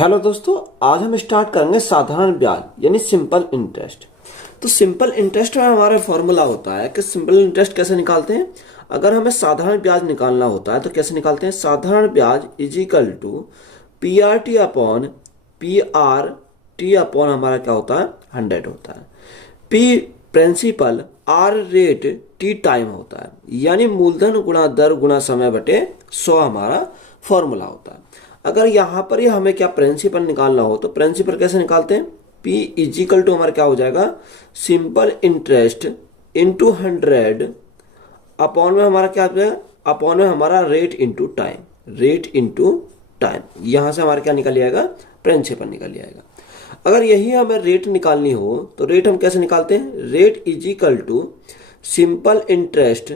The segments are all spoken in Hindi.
हेलो दोस्तों, आज हम स्टार्ट करेंगे साधारण ब्याज यानी सिंपल इंटरेस्ट। तो सिंपल इंटरेस्ट में हमारा फॉर्मूला होता है कि सिंपल इंटरेस्ट कैसे निकालते हैं। अगर हमें साधारण ब्याज निकालना होता है तो कैसे निकालते हैं। साधारण ब्याज is equal to P R T upon हमारा क्या होता है 100 होता है। P principal, R rate, T time होता है, यानी मूलधन गुणा दर गुणा समय बटे 100 हमारा फॉर्मूला होता है। अगर यहाँ पर ही हमें क्या प्रिंसिपल निकालना हो तो प्रिंसिपल कैसे निकालते हैं। P इजिकल टू हमारा क्या हो जाएगा सिंपल इंटरेस्ट इंटू 100 अपॉन में हमारा क्या हो जाएगा, अपॉन में हमारा रेट इंटू टाइम। यहाँ से हमारा क्या निकल जाएगा प्रिंसिपल निकल जाएगा। अगर यही हमें रेट निकालनी हो तो रेट हम कैसे निकालते हैं। Rate is equal to simple interest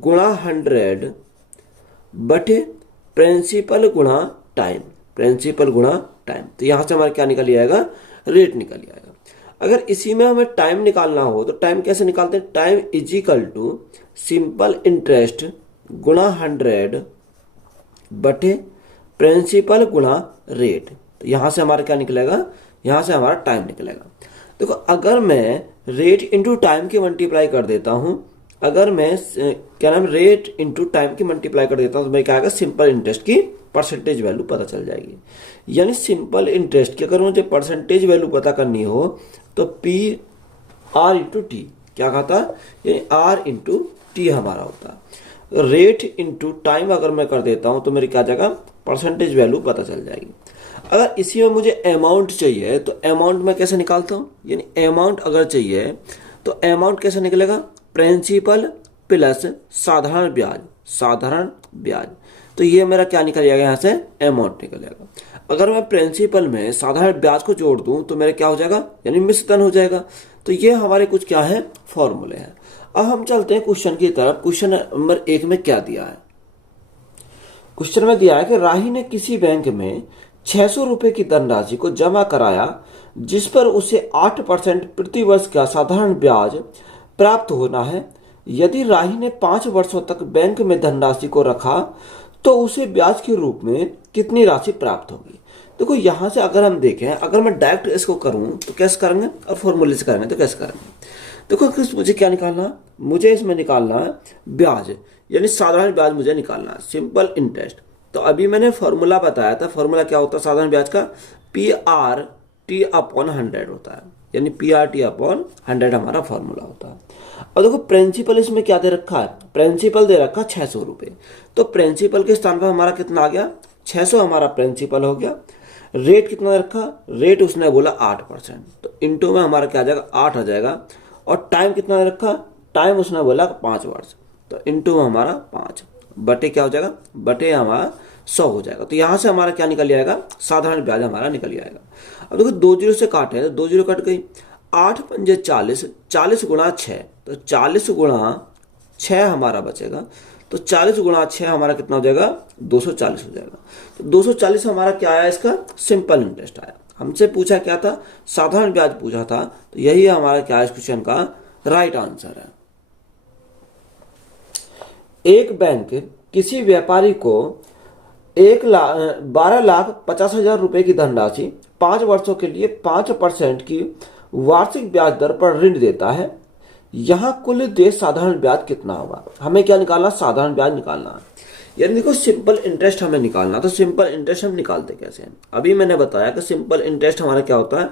गुणा 100 बटे प्रिंसिपल गुणा टाइम, तो यहां से हमारा क्या निकल जाएगा रेट निकल जाएगा। अगर इसी में हमें टाइम निकालना हो तो टाइम कैसे निकालते हैं। Time is equal to simple interest गुणा 100 बटे प्रिंसिपल गुणा रेट, तो यहां से हमारा क्या निकलेगा, यहां से हमारा टाइम निकलेगा। देखो अगर मैं रेट इंटू टाइम की मल्टीप्लाई कर देता हूं, अगर मैं क्या नाम रेट इंटू टाइम की मल्टीप्लाई कर देता हूं तो मैं क्या आएगा सिंपल इंटरेस्ट की परसेंटेज वैल्यू पता चल जाएगी। यानी सिंपल इंटरेस्ट की अगर मुझे परसेंटेज वैल्यू पता करनी हो तो पी आर इंटू टी क्या कहता है, यानी आर इंटू टी हमारा होता है। रेट इंटू टाइम अगर मैं कर देता हूं तो मेरी क्या जाएगा परसेंटेज वैल्यू पता चल जाएगी। अगर इसी में मुझे अमाउंट चाहिए तो अमाउंट में कैसे निकालता हूं, यानी अमाउंट अगर चाहिए तो अमाउंट कैसे निकलेगा प्रिंसिपल प्लस साधारण ब्याज, तो ये मेरा क्या निकल जाएगा यहाँ से अमाउंट निकल जाएगा। अगर मैं प्रिंसिपल में साधारण ब्याज को जोड़ दूं तो मेरा क्या हो जाएगा यानी मिश्रण हो जाएगा। तो ये हमारे कुछ क्या है फॉर्मूले हैं। अब हम चलते हैं क्वेश्चन की तरफ। क्वेश्चन नंबर 1 में क्या दिया है। क्वेश्चन में दिया है कि राही ने किसी बैंक में 600 रुपए की धनराशि को जमा कराया जिस पर उसे 8% प्रति वर्ष का साधारण ब्याज प्राप्त होना है। यदि राही ने 5 वर्षों तक बैंक में धनराशि को रखा तो उसे ब्याज के रूप में कितनी राशि प्राप्त होगी। देखो यहां से अगर हम देखें, अगर मैं डायरेक्ट इसको करूं तो कैसे करेंगे और फॉर्मूले से करेंगे तो कैसे करेंगे। देखो मुझे क्या निकालना, मुझे इसमें निकालना है ब्याज यानी साधारण ब्याज मुझे निकालना है सिंपल इंटरेस्ट। तो अभी मैंने फॉर्मूला बताया था, फॉर्मूला क्या होता है साधारण ब्याज का पी आर टी अपॉन 100 होता है, यानी पी आर टी अपॉन 100 हमारा फॉर्मूला होता है। और देखो प्रिंसिपल इसमें क्या दे रखा है, प्रिंसिपल दे रखा 600 रुपए, तो प्रिंसिपल के स्थान पर हमारा कितना आ गया 600 हमारा प्रिंसिपल हो गया। रेट कितना दे रखा, रेट उसने बोला 8%, तो इंटू में हमारा क्या आ जाएगा 8 आ जाएगा। और टाइम कितना दे रखा, टाइम उसने बोला 5 वर्ष, तो इंटू में हमारा 5 बटे क्या हो जाएगा बटे हमारा 100 हो जाएगा। तो यहां से हमारा क्या निकल जाएगा साधारण ब्याज हमारा निकल जाएगा। अब देखो 2 जीरो से काटे तो 2 जीरो कट गई, 8 पंजे 40, 40 गुणा 6, तो 40 गुणा 6 हमारा बचेगा, तो 40 गुणा 6 हमारा कितना हो जाएगा 240 हो जाएगा। तो 240 हमारा क्या आया इसका सिंपल इंटरेस्ट आया। हमसे पूछा क्या था साधारण ब्याज पूछा था, तो यही हमारा क्या है इस क्वेश्चन का राइट आंसर है। एक बैंक किसी व्यापारी को 12,50,000 रुपए की धनराशि 5 वर्षों के लिए 5% की वार्षिक ब्याज दर पर ऋण देता है। यहां कुल देय साधारण ब्याज कितना होगा। हमें क्या निकालना साधारण ब्याज निकालना है, यानी देखो सिंपल इंटरेस्ट हमें निकालना। तो सिंपल इंटरेस्ट हम निकालते कैसे हैं, अभी मैंने बताया कि सिंपल इंटरेस्ट हमारा क्या होता है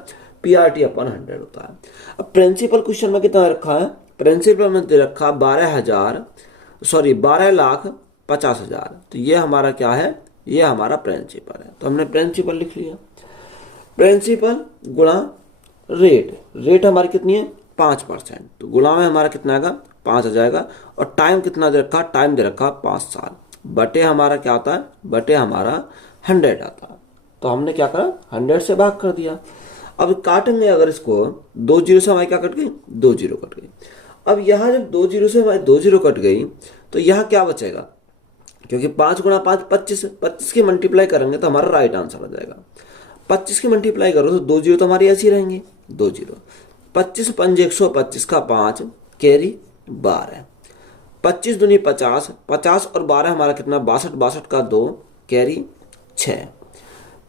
पी आर टी अपॉन 100 होता है। अब प्रिंसिपल क्वेश्चन में कितना रखा है, प्रिंसिपल में दे रखा 12,50,000, तो ये हमारा क्या है ये हमारा प्रिंसिपल है, तो हमने प्रिंसिपल लिख लिया। प्रिंसिपल गुणा रेट हमारी कितनी है 5%, तो गुणा में हमारा कितना आएगा 5 आ जाएगा। और टाइम कितना दे रखा, टाइम दे रखा 5 साल, बटे हमारा क्या आता है बटे हमारा 100 आता है। तो हमने क्या करा 100 से भाग कर दिया। अब काटेंगे अगर इसको 2 जीरो से हमारी क्या कट गई 2 जीरो कट गई। अब यहाँ जब 2 जीरो से हमारी 2 जीरो कट गई तो यहाँ क्या बचेगा, क्योंकि 5 गुणा 5 25 की मल्टीप्लाई करेंगे तो हमारा राइट आंसर आ जाएगा। 25 की मल्टीप्लाई करो तो 2 जीरो तो हमारी ऐसी रहेंगी 2 जीरो। 25 पंजे 125 का 5 कैरी 12, 25 दूनी 50, 50 और 12 हमारा कितना 62, 62 का 2 कैरी 6,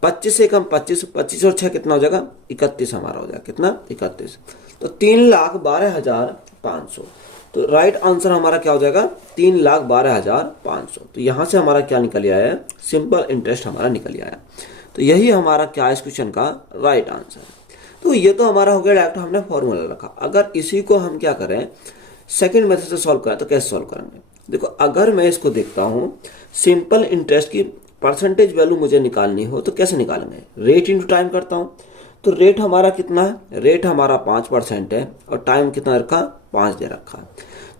25 से कम 25, 25 और 6 कितना हो जाएगा 31 हमारा हो जाएगा, कितना 31। तो 3,12,500। तो राइट आंसर हमारा क्या हो जाएगा 3,12,500। तो यहां से हमारा क्या निकल आया, सिंपल इंटरेस्ट हमारा निकल आया। तो यही हमारा क्या इस क्वेश्चन का राइट आंसर है। तो ये तो हमारा हो गया डायरेक्ट, हमने फॉर्मूला रखा। अगर इसी को हम क्या करें सेकंड मेथड से सॉल्व करें तो कैसे सॉल्व करेंगे। देखो अगर मैं इसको देखता हूं सिंपल इंटरेस्ट की परसेंटेज वैल्यू मुझे निकालनी हो तो कैसे निकालेंगे, रेट इंटू टाइम करता हूं। तो रेट हमारा कितना है, रेट हमारा 5% है और टाइम कितना रखा 5 दे रखा है।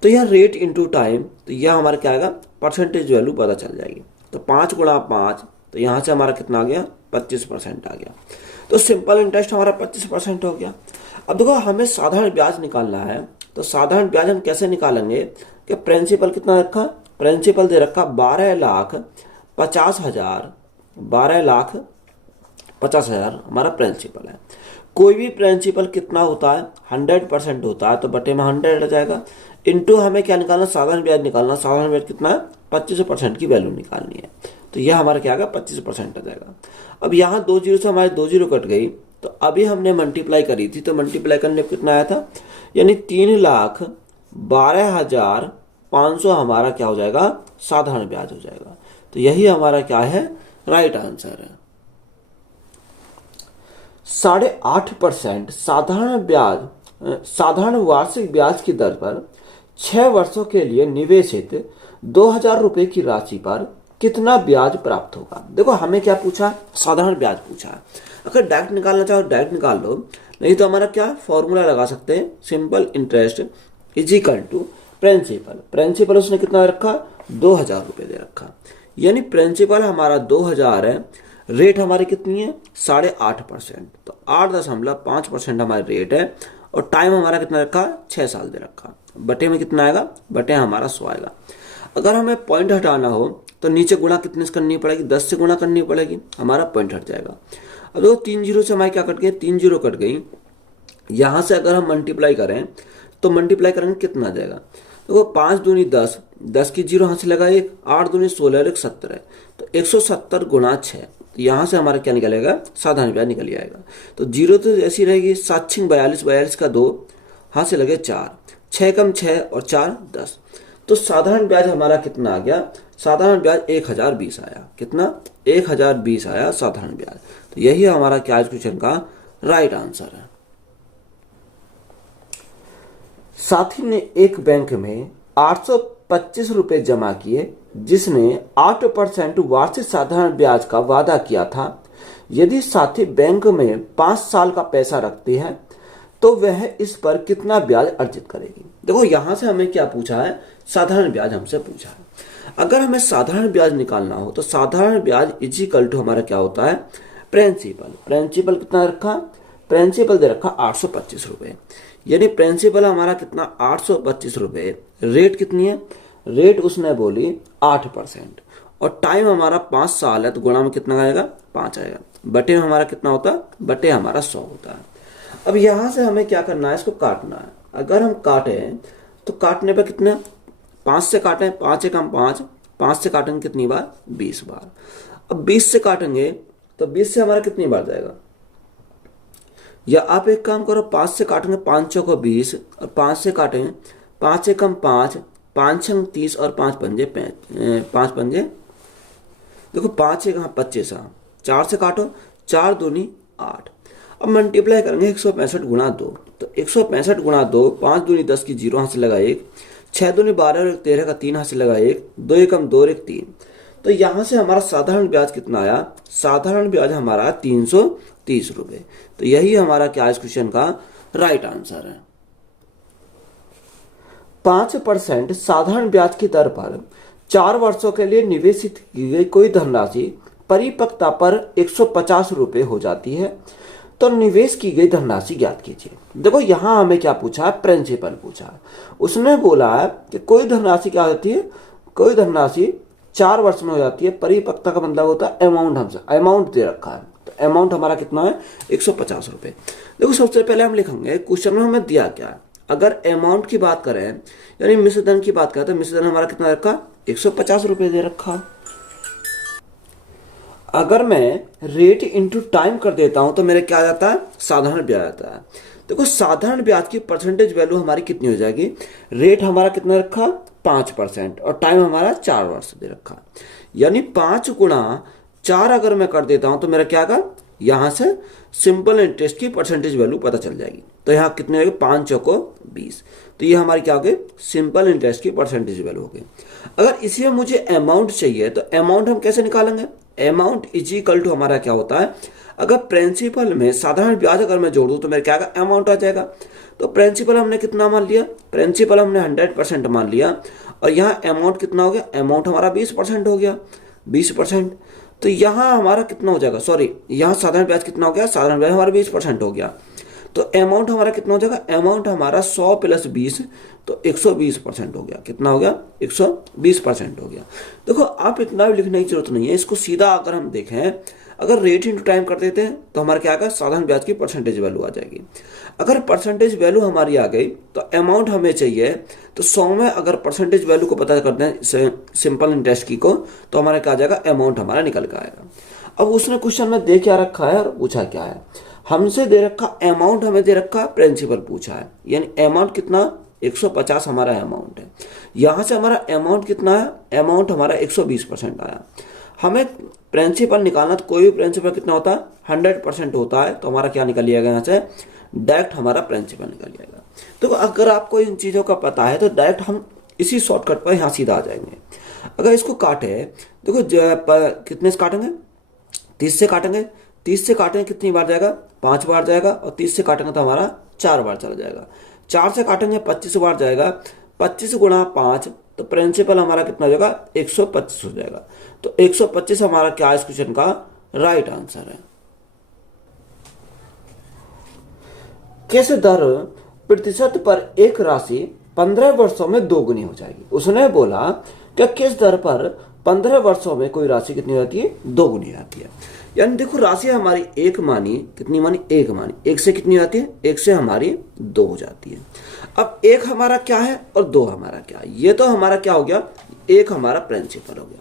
तो यह रेट इंटू टाइम, तो यह हमारा क्या आएगा परसेंटेज वैल्यू पता चल जाएगी। तो 5 गुणा 5, तो यहां से हमारा कितना आ गया 25% आ गया। तो सिंपल इंटरेस्ट हमारा 25% हो गया। अब देखो हमें साधारण ब्याज निकालना है, तो साधारण ब्याज हम कैसे निकालेंगे कि प्रिंसिपल कितना रखा, प्रिंसिपल दे रखा 12,50,000, 12,50,000 हमारा प्रिंसिपल है। कोई भी प्रिंसिपल कितना होता है 100% होता है, तो बटे में 100 आ जाएगा। इंटू हमें क्या निकालना, साधारण ब्याज निकालना। साधारण ब्याज कितना है 25% की वैल्यू निकालनी है। तो यह हमारा क्या आएगा 25% आ जाएगा। अब यहाँ 2 जीरो से हमारे 2 जीरो कट गई, तो अभी हमने मल्टीप्लाई करी थी, तो मल्टीप्लाई करने पर कितना आया था, यानी 3,12,500 हमारा क्या हो जाएगा साधारण ब्याज हो जाएगा। तो यही हमारा क्या है राइट आंसर है। 8.5% साधारण ब्याज, साधारण वार्षिक ब्याज की दर पर 6 वर्षों के लिए निवेशित 2,000 रुपए की राशि पर कितना ब्याज प्राप्त होगा। देखो हमें क्या पूछा, साधारण ब्याज पूछा है। अगर डायरेक्ट निकालना चाहो डायरेक्ट निकाल लो, नहीं तो हमारा क्या फॉर्मूला लगा सकते हैं, simple interest is equal to principal. Principal उसने कितना रखा 2,000 रुपए दे रखा, यानी प्रिंसिपल हमारा 2,000 है, रेट हमारी कितनी है 8.5%, तो 8.5% हमारी रेट है, और टाइम हमारा कितना रखा 6 साल दे रखा। बटे में कितना आएगा, बटे हमारा 100 आएगा। अगर हमें पॉइंट हटाना हो तो नीचे गुणा कितने से करनी पड़ेगी, 10 से गुणा करनी पड़ेगी, हमारा पॉइंट हट जाएगा। अब देखो 3 जीरो से हमारी क्या कट गई, 3 जीरो कट गई। यहां से अगर हम मल्टीप्लाई करें तो मल्टीप्लाई करेंगे कितना आ जाएगा, देखो 5 दूनी 10, 10 की जीरो हाथ से लगा 1, 8 दूनी 16 और 1 17 है, तो 170 गुणा 6। तो यहाँ से हमारा क्या निकलेगा साधारण ब्याज निकल जाएगा। तो जीरो तो ऐसी रहेगी, 7 6 42, 42 का 2 हाथ से लगे 4, 6 कम 6 और 4 10। तो साधारण ब्याज हमारा कितना आ गया, साधारण ब्याज 1,020 आया। कितना 1,020 आया साधारण ब्याज। तो यही हमारा क्या इस क्वेश्चन का राइट आंसर है। साथी ने एक बैंक में 825 रुपए जमा किए, जिसने 8% वार्षिक साधारण ब्याज का वादा किया था। यदि साथी बैंक में 5 साल का पैसा रखती है तो वह इस पर कितना ब्याज अर्जित करेगी। देखो यहां से हमें क्या पूछा है, साधारण ब्याज हमसे पूछा है। अगर हमें साधारण ब्याज निकालना हो तो साधारण ब्याज इज इक्वल टू हमारा क्या होता है प्रिंसिपल। प्रिंसिपल कितना रखा, प्रिंसिपल दे रखा 825 रुपए, यानी प्रिंसिपल हमारा कितना 825 रुपए। रेट कितनी है, रेट उसने बोली 8%, और टाइम हमारा 5 साल है, तो गुणा में कितना आएगा 5 आएगा। बटे में हमारा कितना होता है, बटे हमारा 100 होता है। अब यहां से हमें क्या करना है, इसको काटना है। अगर हम काटे तो काटने पर कितना 5 से काटें, 5 एकम 5, 5 से काटेंगे कितनी बार 20 बार। अब 20 से काटेंगे तो 20 से हमारा कितनी बार जाएगा, या आप एक काम करो 5 से काटेंगे 5 चौको 20, और 5 से काटेंगे 5 एकम 5, 5 छंग 30 और 5 पंजे 5 देखो 5 एक 25, 4 से काटो 4 दूनी 8। अब मल्टीप्लाई करेंगे 165 गुणा 2, तो 165 गुणा 2, 5 दूनी 10 की जीरो हाथ से लगा 1, 6 दूनी 12 और 13 का 3 हाथ से लगा 1, 2 एकम 2 और 1 3। तो यहां से हमारा साधारण ब्याज कितना आया, साधारण ब्याज हमारा 330 रुपए। तो यही हमारा क्या इस क्वेश्चन का राइट आंसर है। 5% साधारण ब्याज की दर पर 4 वर्षों के लिए निवेशित की गई कोई धनराशि परिपक्वता पर 150 रुपए हो जाती है, तो निवेश की गई धनराशि ज्ञात कीजिए। देखो यहां हमें क्या पूछा है, प्रिंसिपल पूछा है। उसने बोला है कि कोई धनराशि क्या होती है, कोई धनराशि 4 वर्ष में हो जाती है। परिपक्वता का मतलब होता है अमाउंट, हमसे अमाउंट दे रखा है, तो अमाउंट हमारा कितना है 150 रुपए। देखो सबसे पहले हम लिखेंगे क्वेश्चन में हमें दिया क्या है। अगर अमाउंट की बात करें यानी मिश्रधन की बात करें, तो मिश्रधन हमारा कितना रखा 150 रुपए दे रखा। अगर मैं रेट इंटू टाइम कर देता हूं तो मेरे क्या आ जाता है, साधारण ब्याज आता है। देखो साधारण ब्याज की परसेंटेज वैल्यू हमारी कितनी हो जाएगी, रेट हमारा कितना रखा 5% और टाइम हमारा 4 वर्ष दे रखा, यानी 5 गुणा 4 अगर मैं कर देता हूं तो मेरा क्या आएगा, यहां से सिंपल इंटरेस्ट की परसेंटेज वैल्यू पता चल जाएगी। तो यहाँ कितने हो गए, 5 चौको 20, तो ये हमारी क्या हो गई, सिंपल इंटरेस्ट की परसेंटेज वैल्यू हो गई। अगर इसी में मुझे अमाउंट चाहिए तो अमाउंट हम कैसे निकालेंगे, अमाउंट इज इक्वल टू हमारा क्या होता है, अगर प्रिंसिपल में साधारण ब्याज अगर मैं जोड़ दूं तो मेरा क्या आएगा, अमाउंट आ जाएगा। तो प्रिंसिपल हमने कितना मान लिया, प्रिंसिपल हमने 100% मान लिया और यहाँ अमाउंट कितना हो गया, अमाउंट हमारा 20% हो गया, 20%। तो यहाँ हमारा कितना हो जाएगा, सॉरी यहाँ साधारण ब्याज कितना हो गया, साधारण ब्याज हमारा 20% हो गया। तो अमाउंट हमारा कितना हो जाएगा, अमाउंट हमारा 100 + 20 तो 120% हो गया। कितना हो गया, 120% हो गया। देखो आप इतना भी लिखने की जरूरत नहीं है, इसको सीधा अगर हम देखें, अगर रेट इंटू टाइम कर देते हैं तो हमारा क्या आएगा, साधारण ब्याज की परसेंटेज वैल्यू आ जाएगी। अगर परसेंटेज वैल्यू हमारी आ गई तो अमाउंट हमें चाहिए, तो 100 में अगर परसेंटेज वैल्यू को पता करते हैं सिंपल इंटरेस्ट की को, तो हमारा क्या आ जाएगा, अमाउंट हमारा निकल के आएगा। अब उसने क्वेश्चन में दे क्या रखा है और पूछा क्या है, हमसे दे रखा अमाउंट, हमें दे रखा प्रिंसिपल पूछा है, यानी अमाउंट कितना 150 हमारा अमाउंट है। यहां से हमारा अमाउंट कितना है, अमाउंट हमारा 120% आया। हमें प्रिंसिपल निकालना, तो कोई भी प्रिंसिपल कितना होता है, 100% होता है। तो हमारा क्या निकल जाएगा, यहाँ से डायरेक्ट हमारा प्रिंसिपल निकल जाएगा। तो अगर आपको इन चीजों का पता है तो डायरेक्ट हम इसी शॉर्टकट पर यहाँ सीधा आ जाएंगे। अगर इसको काटे, देखो कितने से काटेंगे, 30 से काटेंगे, 30 से काटेंगे कितनी बार जाएगा, 5 बार जाएगा, और 30 से काटेंगे तो हमारा 4 बार चला जाएगा। 4 से काटेंगे 25 बार जाएगा, 25 गुणा 5 तो प्रिंसिपल हमारा कितना हो जाएगा, 125 हो जाएगा। तो 125 हमारा क्या इस क्वेश्चन का राइट आंसर है। किस दर प्रतिशत पर एक राशि 15 वर्षों में दोगुनी हो जाएगी। उसने बोला कि किस दर पर 15 वर्षों में कोई राशि कितनी होती है, दोगुनी आती है। यानी देखो राशि हमारी एक मानी, कितनी मानी, एक मानी, एक से कितनी आती है, एक से हमारी 2 हो जाती है। अब एक हमारा क्या है और 2 हमारा क्या है, ये तो हमारा क्या हो गया, एक हमारा प्रिंसिपल हो गया।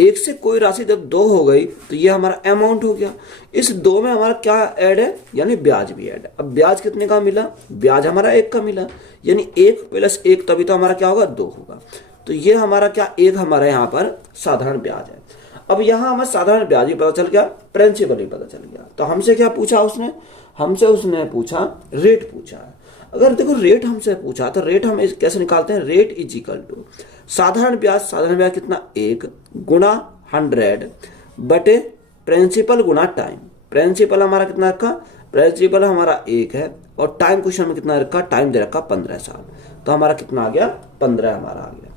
एक से कोई राशि जब 2 हो गई तो ये हमारा अमाउंट हो गया। इस 2 में हमारा क्या ऐड है, यानी ब्याज भी ऐड है। अब ब्याज कितने का मिला, ब्याज हमारा 1 का मिला, यानी 1 + 1 तभी तो हमारा क्या होगा, 2 होगा। तो ये हमारा क्या, एक हमारा यहाँ पर साधारण ब्याज है। अब यहाँ हमें साधारण ब्याज भी पता चल गया, प्रिंसिपल भी पता चल गया। तो हमसे क्या पूछा उसने, हमसे उसने पूछा रेट पूछा। अगर देखो रेट हमसे पूछा तो रेट हम कैसे निकालते हैं, रेट इज इक्वल टू साधारण ब्याज कितना, 1 गुणा 100 बटे प्रिंसिपल गुणा टाइम। प्रिंसिपल हमारा कितना रखा, प्रिंसिपल हमारा 1 है और टाइम क्वेश्चन में कितना रखा, टाइम दे रखा 15 साल। तो हमारा कितना आ गया, 15 हमारा आ गया।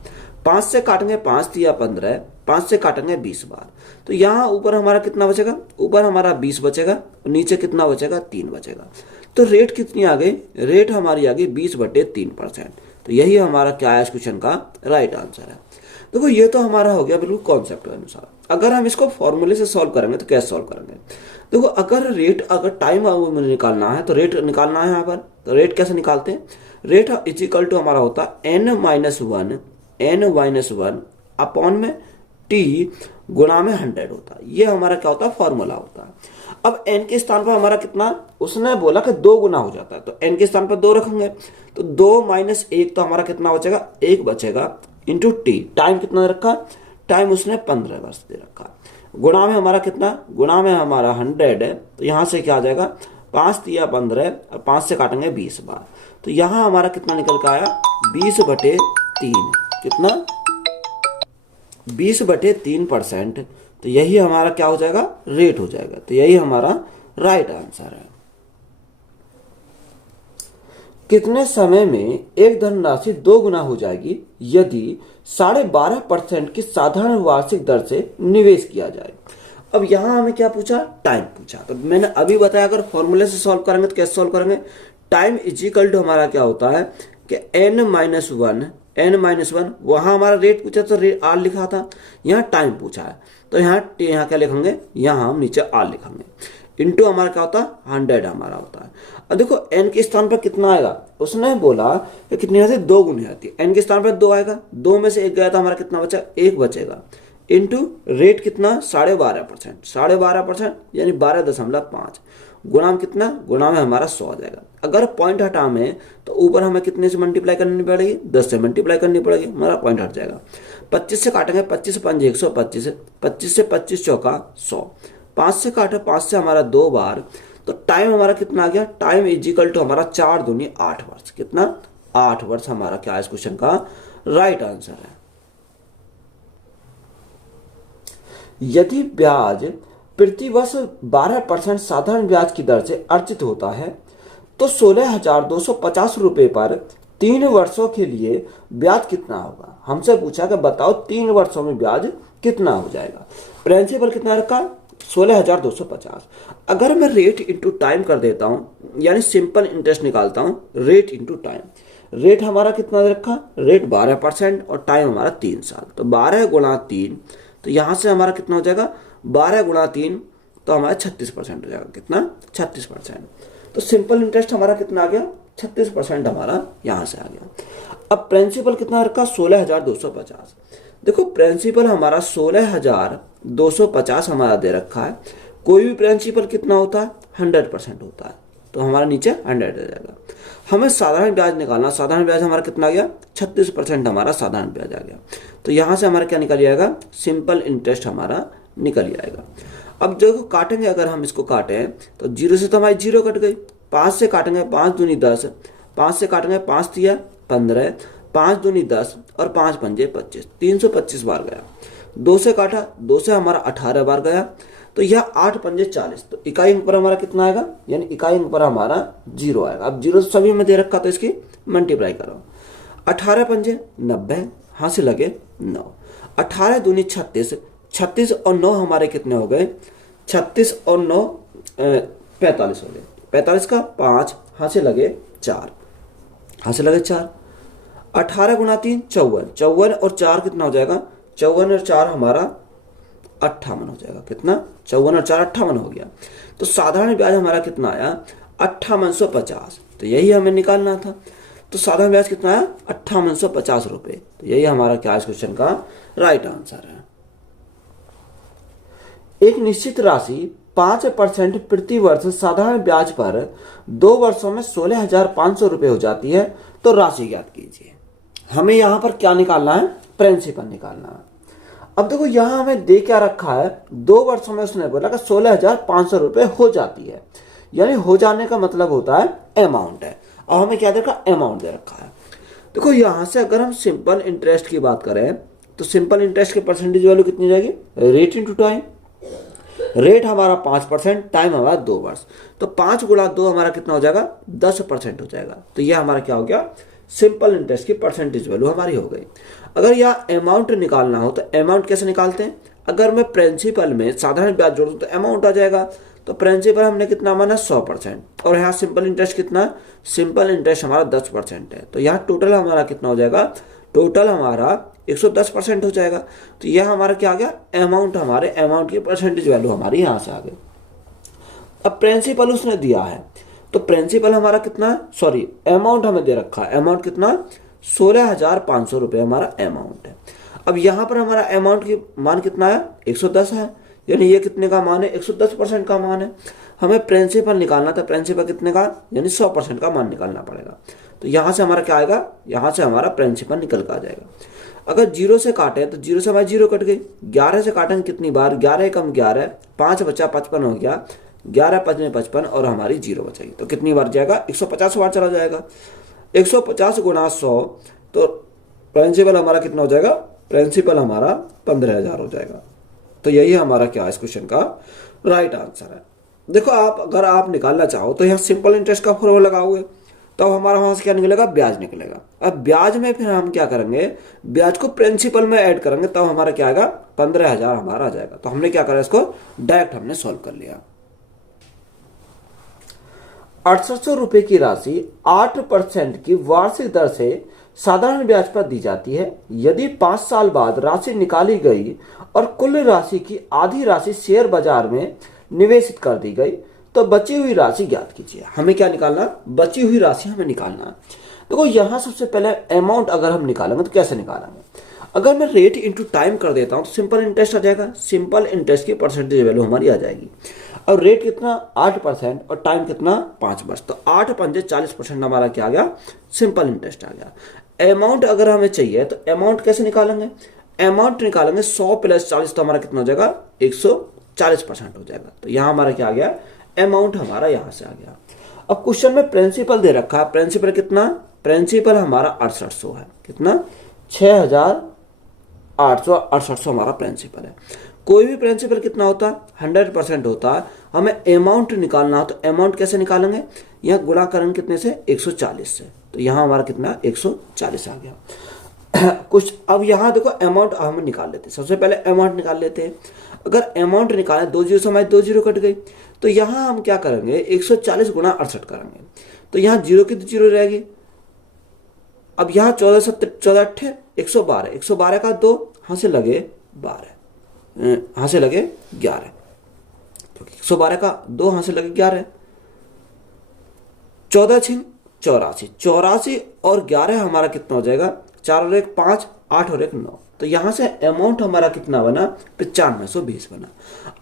5 से काटेंगे 5 दिया 15, 5 से काटेंगे 20 बार। तो यहाँ ऊपर हमारा कितना बचेगा, ऊपर हमारा 20 बचेगा और नीचे कितना बचेगा, 3 बचेगा। तो रेट कितनी आ गई, रेट हमारी आ गई 20/3%। तो यही हमारा क्या है इस क्वेश्चन का राइट आंसर है। देखो ये तो हमारा हो गया बिल्कुल कॉन्सेप्ट के अनुसार। अगर हम इसको फॉर्मूले से सॉल्व करेंगे तो कैसे सॉल्व करेंगे, देखो अगर रेट, अगर टाइम मुझे निकालना है तो रेट निकालना है यहाँ पर। तो रेट कैसे निकालते हैं, रेट इज इक्वल टू हमारा होता है n-1 अपॉन में t गुणा में 100 होता है। ये हमारा क्या होता है, फॉर्मूला होता है। अब n के स्थान पर हमारा कितना, उसने बोला कि 2 गुना हो जाता है, तो n के स्थान पर 2 रखेंगे। तो 2 - 1 तो हमारा कितना बचेगा, 1 बचेगा, इंटू टी, टाइम कितना रखा, टाइम उसने 15 वर्ष दे रखा। गुणा में हमारा कितना, गुणा में हमारा 100 है। तो यहाँ से क्या आ जाएगा, 5 दिया 15 और 5 से काटेंगे 20 बार। तो यहाँ हमारा कितना निकल के आया, 20/3, कितना 20/3%। तो यही हमारा क्या हो जाएगा, रेट हो जाएगा। तो यही हमारा राइट आंसर है। कितने समय में एक धनराशि 2 गुना हो जाएगी यदि 12.5% की साधारण वार्षिक दर से निवेश किया जाए। अब यहां हमें क्या पूछा, टाइम पूछा। तो मैंने अभी बताया अगर फॉर्मूले से सॉल्व करेंगे तो कैसे सॉल्व करेंगे, टाइम इज इक्वल टू हमारा क्या होता है कि n-1 वहां हमारा रेट पूछा तो रेट आर लिखा था, यहाँ टाइम पूछा है तो यहाँ क्या लिखेंगे, यहाँ हम नीचे आर लिखेंगे। इंटू हमारा क्या होता है, 100 हमारा होता है। अब देखो n के स्थान पर कितना आएगा, उसने बोला कि कितनी आती है, 2 गुनी आती है। n के स्थान पर 2 आएगा, 2 में से 1 गया तो हमारा कितना बचा, 1 बचेगा। इंटू रेट कितना 12.5%, 12.5% यानी 12.5 गुणा में कितना, गुणा में हमारा 100 आ जाएगा। अगर पॉइंट हटा में तो ऊपर हमें कितने से मल्टीप्लाई करनी पड़ेगी, 10 से मल्टीप्लाई करनी पड़ेगी, हमारा पॉइंट हट जाएगा। 25 से काटेंगे, 25 5 125, 25 से 25 चौका 100, 5 से काटे, 5 से हमारा 2 बार, तो टाइम हमारा कितना आ गया, टाइम इज इक्वल टू हमारा 4 दूनी 8 वर्ष। कितना, 8 वर्ष हमारा क्या इस क्वेश्चन का राइट आंसर है। यदि ब्याज प्रति वर्ष 12% साधारण ब्याज की दर से अर्जित होता है तो 16,250 रुपए पर 3 वर्षों के लिए ब्याज कितना होगा। हमसे पूछा कि बताओ 3 वर्षों में ब्याज कितना हो जाएगा। प्रिंसिपल कितना रखा, 16,250। अगर मैं रेट इंटू टाइम कर देता हूं, यानी सिंपल इंटरेस्ट निकालता हूं, रेट इंटू टाइम, रेट हमारा कितना रखा, रेट 12% और टाइम हमारा 3 साल, तो 12 गुणा 3, तो यहां से हमारा कितना हो जाएगा, 12 गुणा 3 तो हमारा 36% हो जाएगा। कितना, 36%। तो सिंपल इंटरेस्ट हमारा कितना आ गया, 36% हमारा यहां से आ गया। अब प्रिंसिपल कितना रखा, 16,250। देखो प्रिंसिपल हमारा 16,250 हमारा दे रखा है। कोई भी प्रिंसिपल कितना होता है, 100% होता है, तो हमारा नीचे 100 आ जाएगा। हमें साधारण ब्याज निकालना, साधारण ब्याज हमारा कितना आ गया, 36% हमारा साधारण ब्याज आ गया। तो यहां से हमारा क्या निकल जाएगा, सिंपल इंटरेस्ट हमारा निकल जाएगा। अब देखो काटेंगे, अगर हम इसको काटें तो 0 से तो हमारी 0 कट गई, 5 से काटेंगे, 5 दूनी 10, 5 से काटेंगे, 5 तिया 15, 5 दूनी 10 और 5 पंजे 25, 325 बार गया। 2 से काटा, 2 से हमारा 18 बार गया, तो यह 8 पंजे 40, तो इकाई अंक पर हमारा कितना आएगा, यानी इकाई अंक पर हमारा 0 आएगा। अब 0 सभी में दे रखा तो इसकी मल्टीप्लाई करो, 18 पंजे 90, हाँ से लगे 9, 18 दूनी 36, 36 और 9 हमारे कितने हो गए, 36 और 9 45 हो गए, 45 का 5, हाँ से लगे 4, हाँ से लगे 4, 18 गुणा 3 54, 54 और 4 कितना हो जाएगा, 54 और 4 हमारा 58 हो जाएगा। कितना, 54 और 4 58 हो गया। तो साधारण ब्याज हमारा कितना आया, 5850, तो यही हमें निकालना था। तो साधारण ब्याज कितना आया, 5850 रुपए, तो यही हमारा क्या इस क्वेश्चन का राइट आंसर है। एक निश्चित राशि 5% प्रति वर्ष साधारण ब्याज पर 2 वर्षों में 16,500 रुपए हो जाती है, तो राशि ज्ञात कीजिए। हमें यहां पर क्या निकालना है, प्रिंसिपल निकालना है। अब देखो यहां हमें दे क्या रखा है, 2 वर्षों में उसने बोला कि 16,500 रुपए हो जाती है, यानी हो जाने का मतलब होता है अमाउंट है। और हमें क्या दे रखा, अमाउंट दे रखा है। देखो यहां से अगर हम सिंपल इंटरेस्ट की बात करें तो सिंपल इंटरेस्ट की परसेंटेज वैल्यू कितनी जाएगी, रेट इंटू टाइम। रेट हमारा 5%, टाइम हमारा 2 वर्ष, तो 5 गुणा 2 हमारा कितना हो जाएगा, 10% हो जाएगा। तो यह हमारा क्या हो गया, सिंपल इंटरेस्ट की परसेंटेज वैल्यू हमारी हो गई। अगर यह अमाउंट निकालना हो तो अमाउंट कैसे निकालते हैं, अगर मैं प्रिंसिपल में साधारण ब्याज जोड़ दूं तो अमाउंट आ जाएगा। तो प्रिंसिपल हमने कितना माना, 100%, और यहाँ सिंपल इंटरेस्ट कितना, सिंपल इंटरेस्ट हमारा 10% है, तो यहाँ टोटल हमारा कितना हो जाएगा, टोटल हमारा 110% हो जाएगा। तो यह हमारा क्या आ गया, अमाउंट, हमारे अमाउंट की परसेंटेज वैल्यू हमारी यहाँ से आ गई। अब प्रिंसिपल उसने दिया है, तो प्रिंसिपल हमारा कितना, सॉरी अमाउंट हमें दे रखा है, अमाउंट कितना, 16,500 रुपए हमारा अमाउंट है। अब यहाँ पर हमारा अमाउंट की मान कितना है, 110 है, यानी ये कितने का मान है, 110% का मान है। हमें प्रिंसिपल निकालना था, प्रिंसिपल कितने का, यानी 100% का मान निकालना पड़ेगा। तो यहाँ से हमारा क्या आएगा, यहाँ से हमारा प्रिंसिपल निकल कर आ जाएगा। अगर 0 से काटे तो 0 से हमारी 0 कट गई, 11 से काटेंगे कितनी बार, 11 कम 11, 5 बचा 55 हो गया, 11 5 में 55 और हमारी 0 बचेगी, तो कितनी बार जाएगा, 150 बार चला जाएगा। 150 गुणा 100, तो प्रिंसिपल हमारा कितना हो जाएगा, प्रिंसिपल हमारा 15,000 हो जाएगा। तो यही हमारा क्या इस क्वेश्चन का राइट आंसर है। देखो आप अगर आप निकालना चाहो तो यहाँ सिंपल इंटरेस्ट का फॉर्मूला लगाओगे तो हमारा वहां से क्या निकलेगा, ब्याज निकलेगा। अब ब्याज में फिर हम क्या करेंगे, ब्याज को प्रिंसिपल में ऐड करेंगे, तब हमारा क्या आएगा, 15,000 हमारा आ जाएगा। तो हमने क्या करा, इसको डायरेक्ट हमने सॉल्व कर लिया। 6800 रुपए की राशि 8% की वार्षिक दर से साधारण ब्याज पर दी जाती है। यदि 5 साल बाद राशि निकाली गई और कुल राशि की आधी राशि शेयर बाजार में निवेशित कर दी गई तो बची हुई राशि ज्ञात कीजिए। हमें क्या निकालना, बची हुई राशि हमें निकालना। देखो यहां सबसे पहले अमाउंट अगर हम निकालेंगे तो कैसे निकालेंगे, अगर मैं रेट इंटू टाइम कर देता हूँ तो सिंपल इंटरेस्ट आ जाएगा, सिंपल इंटरेस्ट की परसेंटेज वैल्यू हमारी आ जाएगी। और रेट कितना 8% और टाइम कितना 5 वर्ष, तो 8 पंजे 40% हमारा क्या आ गया, सिंपल इंटरेस्ट आ गया। अमाउंट अगर हमें चाहिए तो अमाउंट कैसे निकालेंगे, अमाउंट निकालेंगे 100 प्लस 40 तो हमारा कितना हो जाएगा 140% हो जाएगा। तो यहाँ हमारा क्या आ गया, अमाउंट हमारा यहाँ से आ गया। अब क्वेश्चन में प्रिंसिपल दे रखा है, प्रिंसिपल कितना, प्रिंसिपल हमारा 6800 है, कितना 6800 हमारा प्रिंसिपल है। कोई भी प्रिंसिपल कितना होता है 100% होता है। हमें अमाउंट निकालना हो तो अमाउंट कैसे निकालेंगे, यहाँ गुणा करेंगे कितने से 140 से, तो यहाँ हमारा कितना 140 आ गया। कुछ अब यहाँ देखो अमाउंट हम निकाल लेते हैं, सबसे पहले अमाउंट निकाल लेते हैं। अगर अमाउंट निकालें 2 जीरो से हमारी 2 जीरो कट गई, तो यहाँ हम क्या करेंगे 140 गुणा 68 करेंगे, तो यहाँ जीरो की तो जीरो रहेगी। अब यहाँ 14 14 अट्ठे 112, 112 का 2 हाँ से लगे 12, हाँ से लगे 11, क्योंकि 112 का 2 हाँ से लगे 11, 14 छिन 84, 84 और 11 हमारा कितना हो जाएगा, 4 और 1 5, 8 और 1 9, तो यहां से अमाउंट हमारा कितना बना 9520 बना।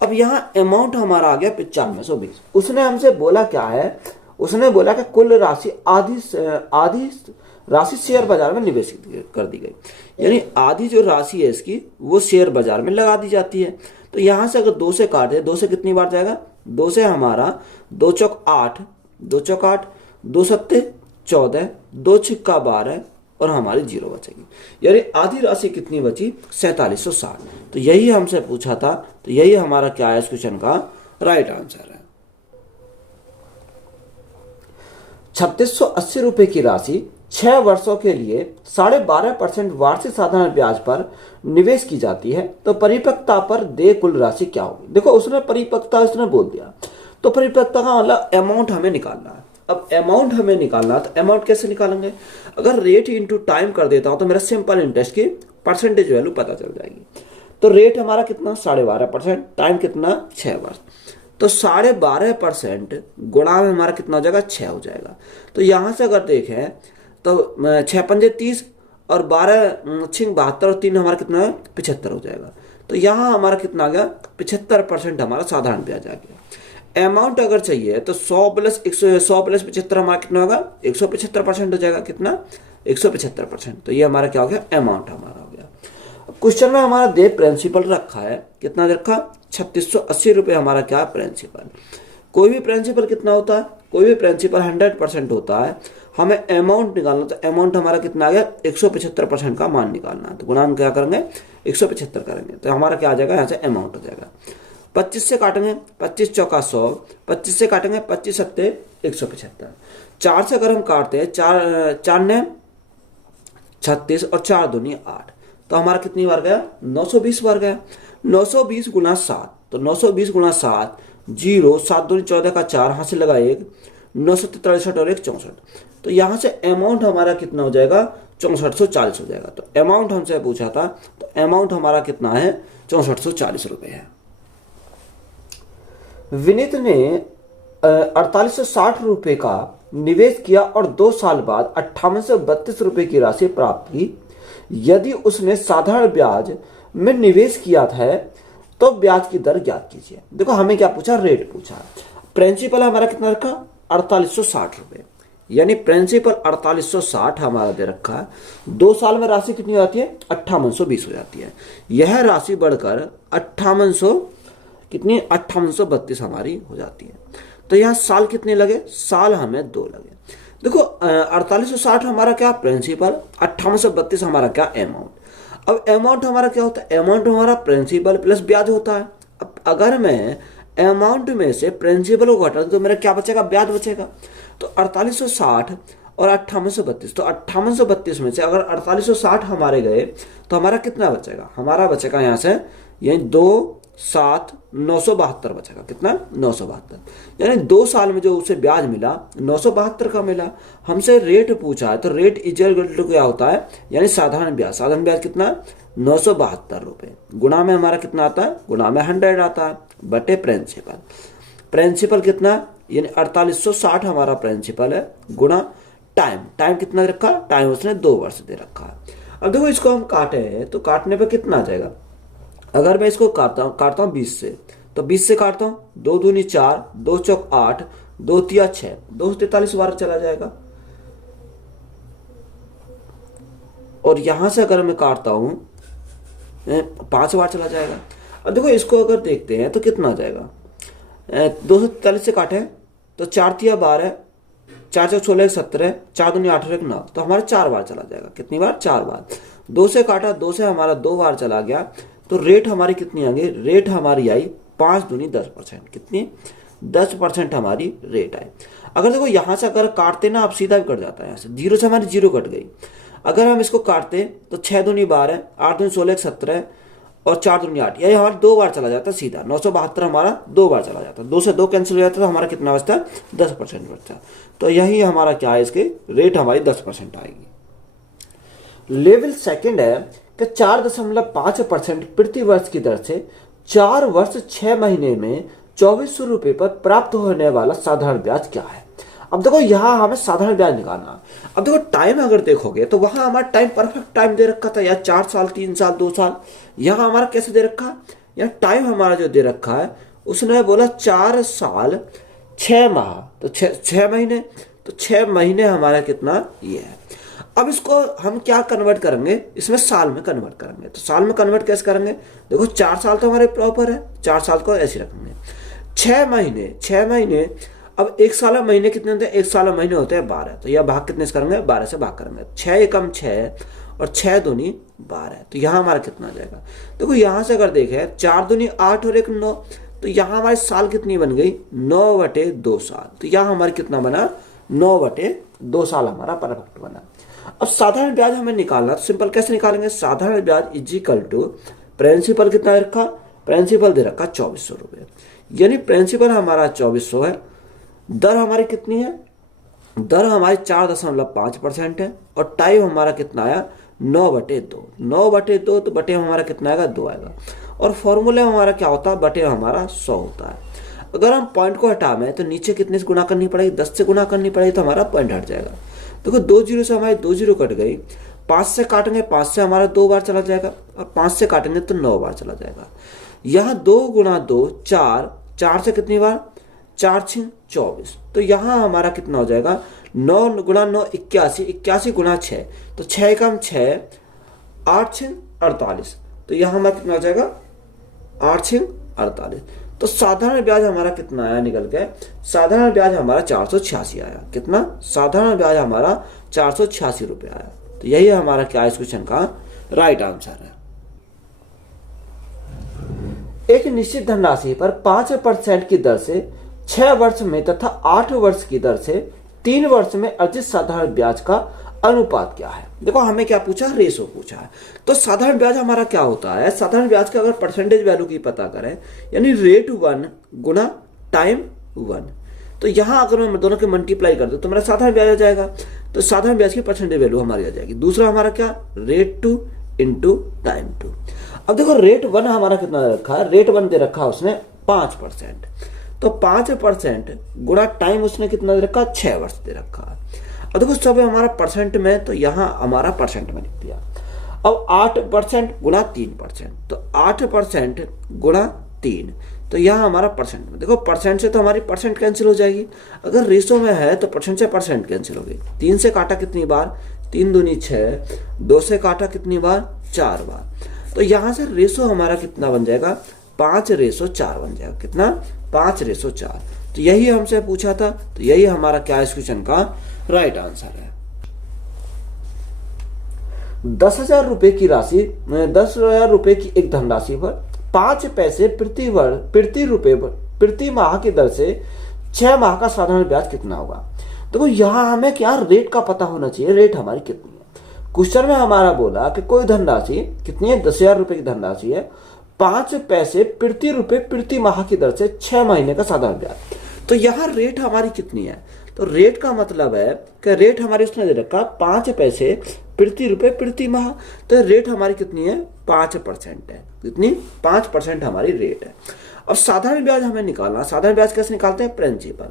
अब यहाँ अमाउंट हमारा आ गया 9520। उसने हमसे बोला क्या है, उसने बोला कि कुल राशि आधी राशि शेयर बाजार में निवेश कर दी गई, यानी आधी जो राशि है इसकी वो शेयर बाजार में लगा दी जाती है। तो यहां से अगर 2 से काटे, 2 से कितनी बार जाएगा, 2 से हमारा 2 चौक 8, 2 चौक 8, 2 सत्ते 14, 2 छिक्का 12 और हमारी जीरो बचेगी, यानी आधी राशि कितनी बची 4760। तो यही हमसे पूछा था, तो यही हमारा क्या है इस क्वेश्चन का राइट आंसर है। 3680 रुपए की राशि 6 वर्षों के लिए 12.5% वार्षिक साधारण ब्याज पर निवेश की जाती है, तो परिपक्वता पर देय कुल राशि क्या होगी। देखो उसने परिपक्वता उसने बोल दिया, तो परिपक्वता का मतलब अमाउंट हमें निकालना है। अब अमाउंट हमें निकालना, तो अमाउंट कैसे निकालेंगे, अगर रेट इंटू टाइम कर देता हूं तो मेरा सिंपल इंटरेस्ट की परसेंटेज वैल्यू पता चल जाएगी। तो रेट हमारा कितना 12.5%, टाइम कितना 6 वर्ष, तो 12.5% गुणा में हमारा कितना हो जाएगा 6 हो जाएगा। तो यहां से अगर देखें तो 6 पंजे 30 और 12 छिंग 72 और 3 हमारा कितना है 75 हो जाएगा। तो यहाँ हमारा कितना आ गया 75% हमारा साधारण ब्याज आ गया। अमाउंट अगर चाहिए तो 100 प्लस 75 हमारा कितना होगा 175% हो जाएगा, कितना 175%। तो ये हमारा क्या हो गया, अमाउंट हमारा हो गया। क्वेश्चन में हमारा दे प्रिंसिपल रखा है, कितना रखा 3680 रुपए हमारा क्या प्रिंसिपल। कोई भी प्रिंसिपल कितना होता है, कोई भी प्रिंसिपल 100% होता है। हमें अमाउंट निकालना, तो अमाउंट हमारा कितना आ गया 175% का मान निकालना है, तो गुणा हम क्या करेंगे 175 करेंगे, तो हमारा क्या आ जाएगा यहाँ से अमाउंट हो जाएगा। 25 से काटेंगे 25 चौका 100, 25 से काटेंगे 25 सत्ते 175, 4 से अगर हम काटते हैं 4 ने 36 और 4 दूनी 8, तो हमारा कितनी बार गया 920 बार गया। 920 गुणा 7, तो 920 गुणा 7 जीरो, 7 दूनी 14 का 4 हाथ से लगा 1, 9 सत्ते 63 और 1 64, तो यहाँ से अमाउंट हमारा कितना हो जाएगा 6440 हो जाएगा। तो अमाउंट हमसे पूछा था, तो अमाउंट हमारा कितना है 6440 रुपए है। विनीत ने 4860 रुपए का निवेश किया और 2 साल बाद 5832 रुपए की राशि प्राप्त की। यदि उसने साधारण ब्याज में निवेश किया था तो ब्याज की दर ज्ञात कीजिए। देखो हमें क्या पूछा, रेट पूछा। प्रिंसिपल हमारा कितना रखा 4860 रुपए, यानी प्रिंसिपल 4860 हमारा दे रखा है। 2 साल में राशि कितनी हो जाती है 5820 हो जाती है। यह राशि बढ़कर 5832 हमारी हो जाती है। तो यहाँ साल कितने लगे, साल हमें 2 लगे। देखो 4860 हमारा क्या प्रिंसिपल, 5832 हमारा क्या अमाउंट। अब अमाउंट हमारा क्या होता है, अमाउंट हमारा प्रिंसिपल प्लस ब्याज होता है। अब अगर मैं अमाउंट में से प्रिंसिपल को घटा तो मेरा क्या बचेगा, ब्याज बचेगा। तो 4860 और 5832, तो 5832 में से अगर 4860 हमारे गए तो हमारा कितना बचेगा, हमारा बचेगा यहाँ से यही 2 7 972 बचेगा, कितना 972, यानी 2 साल में जो उसे ब्याज मिला 972 का मिला। हमसे रेट पूछा है, तो रेट इक्वल टू क्या होता है, यानी साधारण ब्याज। साधारण ब्याज कितना 972 रुपए, गुणा में हमारा कितना आता है, गुणा में 100 आता है, बटे प्रिंसिपल। प्रिंसिपल कितना, यानी 4860 हमारा प्रिंसिपल है, गुणा टाइम। टाइम कितना रखा, टाइम उसने 2 वर्ष दे रखा है। अब देखो इसको हम काटे हैं तो काटने पे कितना आ जाएगा। अगर मैं इसको काटता हूँ 20 से, तो 20 से काटता हूँ, 2 दूनी 4, 2 चौक 8, 2 तिया 6, 2 से 43 बार चला जाएगा। और यहां से अगर मैं काटता हूं 5 बार चला जाएगा। अब देखो इसको अगर देखते हैं तो कितना आ जाएगा। 243 से काटे तो 4 तिया 12, 4 चौक 16, 17, 4 दूनी 8, 9, तो हमारा 4 बार चला जाएगा। कितनी बार? 4 बार। 2 से काटा, 2 से हमारा 2 बार चला गया, तो रेट हमारी कितनी आ गई? रेट हमारी आई 5 दूनी 10%। कितनी? 10% हमारी रेट आई। अगर देखो यहां से अगर काटते ना, आप सीधा भी कट जाता है, यहाँ से 0 से हमारी 0 कट गई। अगर हम इसको काटते तो 6 दूनी 12, 8 दूनी 16, 17 और 4 दूनी 8, यही हमारा 2 बार चला जाता सीधा। 972 हमारा 2 बार चला जाता, 2 से 2 कैंसिल हो जाता तो हमारा कितना बचता? 10% बचता। तो यही हमारा क्या है, इसके रेट हमारी 10% आएगी। लेवल सेकंड है कि 4.5% प्रति वर्ष की दर से 4 वर्ष 6 महीने में 2400 रुपये पर प्राप्त होने वाला साधारण ब्याज क्या है। अब देखो यहां हमें साधारण ब्याज निकालना। अब देखो टाइम अगर देखोगे तो वहां हमारा टाइम परफेक्ट टाइम दे रखा था, या 4 साल, 3 साल, 2 साल। यहां हमारा कैसे दे रखा है, या टाइम हमारा जो दे रखा है उसने बोला 4 साल 6 माह, तो 6 महीने, तो 6 महीने हमारा कितना ये है। अब इसको हम क्या कन्वर्ट करेंगे, इसमें साल में कन्वर्ट करेंगे। तो साल में कन्वर्ट कैसे करेंगे? देखो 4 साल तो हमारे प्रॉपर है, 4 साल को ऐसे रखेंगे। 6 महीने, अब 1 साल में महीने कितने होते हैं? 1 साल में महीने होते हैं 12, तो यह भाग कितने से करेंगे? 12 से भाग करेंगे। 6 एकम 6 और 6 दूनी 12, तो यहाँ हमारा कितना आ जाएगा? देखो यहाँ से अगर देखें 4 दूनी 8 और 1 9, तो यहाँ हमारे साल कितनी बन गई? 9/2 साल। तो यहाँ हमारे कितना बना? 9/2 साल हमारा परफेक्ट बना। अब साधारण ब्याज हमें निकालना, तो सिंपल कैसे निकालेंगे? साधारण ब्याज इज इक्वल टू प्रिंसिपल कितना रखा? प्रिंसिपल दे रखा 2400 रुपये, यानी प्रिंसिपल हमारा 2400 है। दर हमारी कितनी है? दर हमारी 4.5% है। और टाइम हमारा कितना आया? 9/2। 9/2 तो बटे हमारा कितना आएगा? 2 आएगा। और फॉर्मूला हमारा क्या होता है? बटे हमारा 100 होता है। अगर हम पॉइंट को हटावें तो नीचे कितने से गुणा करनी पड़ेगी? 10 से गुणा करनी पड़ेगी, तो हमारा पॉइंट हट जाएगा। देखो 2 जीरो से हमारी 2 जीरो कट गई। 5 से काटेंगे, 5 से हमारा 2 बार चला जाएगा, और 5 से काटेंगे तो 9 बार चला जाएगा। यहाँ 2 गुणा 2 4, 4 से कितनी बार? 4 6 24, तो यहाँ हमारा कितना हो जाएगा? 9 गुणा 9 81, 81 गुणा 6, तो 6 कम 6, 8 6 48, तो यहाँ हमारा कितना हो जाएगा? 8 6 48। तो साधारण ब्याज हमारा कितना आया निकल के? साधारण ब्याज हमारा 486 आया। कितना? साधारण ब्याज हमारा 486 रुपये आया। तो यही हमारा क्या है, इस क्वेश्चन का राइट आंसर है। एक निश्चित धनराशि पर 5% की दर से 6 वर्ष में तथा 8 वर्ष की दर से 3 वर्ष में अर्जित साधारण ब्याज का अनुपात क्या है। देखो हमें क्या पूछा? रेशो पूछा है। तो साधारण ब्याज हमारा क्या होता है? साधारण ब्याज का अगर परसेंटेज वैल्यू की पता करें, यानी रेट 1 गुना टाइम 1, तो यहां अगर मैं दोनों के मल्टीप्लाई कर दूं तो मेरा साधारण ब्याज आ जाएगा। तो साधारण ब्याज की परसेंटेज वैल्यू हमारी आ जाएगी। दूसरा हमारा क्या? Rate 2 into time 2। अब देखो रेट 1 हमारा कितना दे रखा है? रेट 1 दे रखा है उसने 5%, तो 5% गुणा टाइम उसने कितना दे रखा? 6 वर्ष दे रखा है। अब देखो सब हमारा परसेंट में, तो यहाँ हमारा परसेंट में लिख दिया। अब 8% गुणा 3%, तो 8% गुणा 3, तो यहाँ हमारा परसेंट में। देखो परसेंट से तो हमारी परसेंट कैंसिल हो जाएगी, अगर रेशो में है तो परसेंट से परसेंट कैंसिल हो गई। 3 से काटा कितनी बार? 3 दूनी 6, 2 से काटा कितनी बार? 4 बार। तो यहाँ से रेशो हमारा कितना बन जाएगा? 5/4 बन जाएगा। कितना? 5/4। तो यही हमसे पूछा था, तो यही हमारा क्या इस क्वेश्चन का राइट आंसर है। 10,000 रुपए की राशि, 10,000 रुपए की एक धनराशि पर 5 पैसे प्रति माह की दर से 6 माह का साधारण ब्याज कितना होगा। देखो यहां हमें क्या रेट का पता होना चाहिए, रेट हमारी कितनी है। क्वेश्चन में हमारा बोला कि कोई धनराशि कितनी है? 10,000 रुपए की धनराशि है, 5 पैसे प्रति माह की दर से 6 महीने का साधारण ब्याज। तो यहाँ रेट हमारी कितनी है? तो रेट का मतलब है कि रेट हमारी उसने दे रखा 5 पैसे प्रति माह, तो रेट हमारी कितनी है? 5% है। कितनी? 5% हमारी रेट है। अब साधारण ब्याज हमें निकालना। साधारण ब्याज कैसे निकालते हैं? प्रिंसिपल।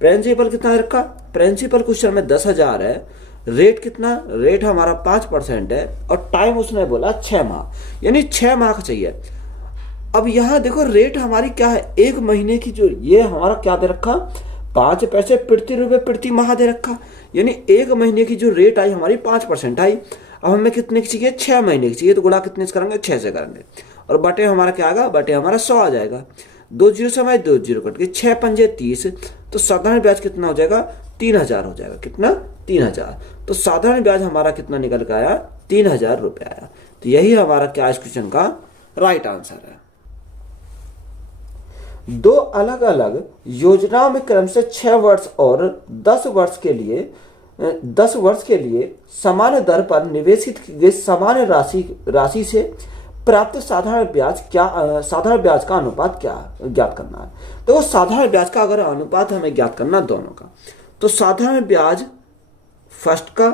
प्रिंसिपल कितना दे रखा? प्रिंसिपल क्वेश्चन में 10,000 है, रेट कितना, रेट हमारा 5% है और टाइम उसने बोला 6 माह, यानी 6 माह का चाहिए। अब यहाँ देखो रेट हमारी क्या है, 1 महीने की जो ये हमारा क्या दे रखा, 5 पैसे प्रति रुपये प्रति माह दे रखा, यानी 1 महीने की जो रेट आई हमारी 5% आई। अब हमें कितने की चाहिए, 6 महीने की चाहिए, तो गुणा कितने से करेंगे, 6 से करेंगे, और बटे हमारा क्या आएगा, बटे हमारा 100 आ जाएगा। 2 जीरो से हमारे 2 जीरो कट गए, 6 पंजे 30, तो साधारण ब्याज कितना हो जाएगा, 3000 हो जाएगा। कितना, 3000। तो साधारण ब्याज हमारा कितना निकल के आया, 3000 रुपये आया। तो यही हमारा क्या इस क्वेश्चन का राइट आंसर है। 2 अलग अलग योजनाओं में क्रम से 6 वर्ष और 10 वर्ष के लिए समान दर पर निवेशित की गई समान राशि से प्राप्त साधारण ब्याज का अनुपात क्या ज्ञात करना है। तो साधारण ब्याज का अगर अनुपात हमें ज्ञात करना दोनों का, तो साधारण ब्याज फर्स्ट का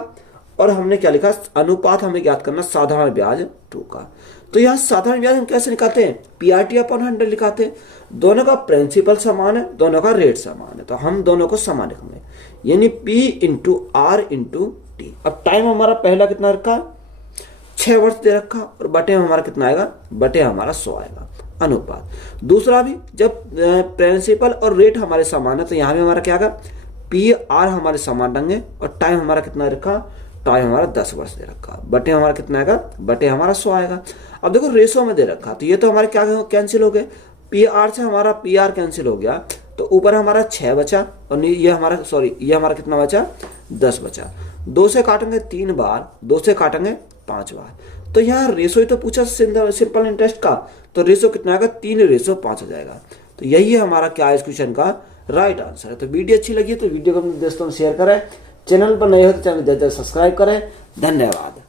और हमने क्या लिखा, अनुपात हमें ज्ञात करना साधारण ब्याज 2 का। तो यहाँ साधारण ब्याज हम कैसे निकालते हैं, PRT अपॉन 100 लिखाते हैं। दोनों का प्रिंसिपल समान है, दोनों का रेट समान है, तो हम दोनों को समान लिखेंगे, यानी P into R into T। अब टाइम हमारा पहला कितना रखा, 6 वर्ष दे रखा, और बटे हमारा कितना आएगा, बटे हमारा 100 आएगा। अनुपात दूसरा भी, जब प्रिंसिपल और रेट हमारे समान है, तो यहाँ भी हमारा क्या आएगा, PR हमारे समान रहेंगे, और टाइम हमारा कितना रखा, टाइम हमारा 10 वर्ष दे रखा, बटे हमारा कितना आएगा, बटे हमारा 100 आएगा। अब देखो रेशो में दे रखा, तो ये तो हमारे क्या कैंसिल हो गए, PR से हमारा PR कैंसिल हो गया, तो ऊपर हमारा 6 बचा, और ये हमारा कितना बचा, 10 बचा। 2 से काटेंगे 3 बार, 2 से काटेंगे 5 बार। तो यहाँ रेशो ही तो पूछा सिंपल इंटरेस्ट का, तो रेशो कितना आएगा, 3:5 हो जाएगा। तो यही हमारा क्या है इस क्वेश्चन का राइट आंसर है। तो वीडियो अच्छी लगी तो वीडियो को अपने दोस्तों में शेयर करें, चैनल पर नए हो तो चैनल सब्सक्राइब करें। धन्यवाद।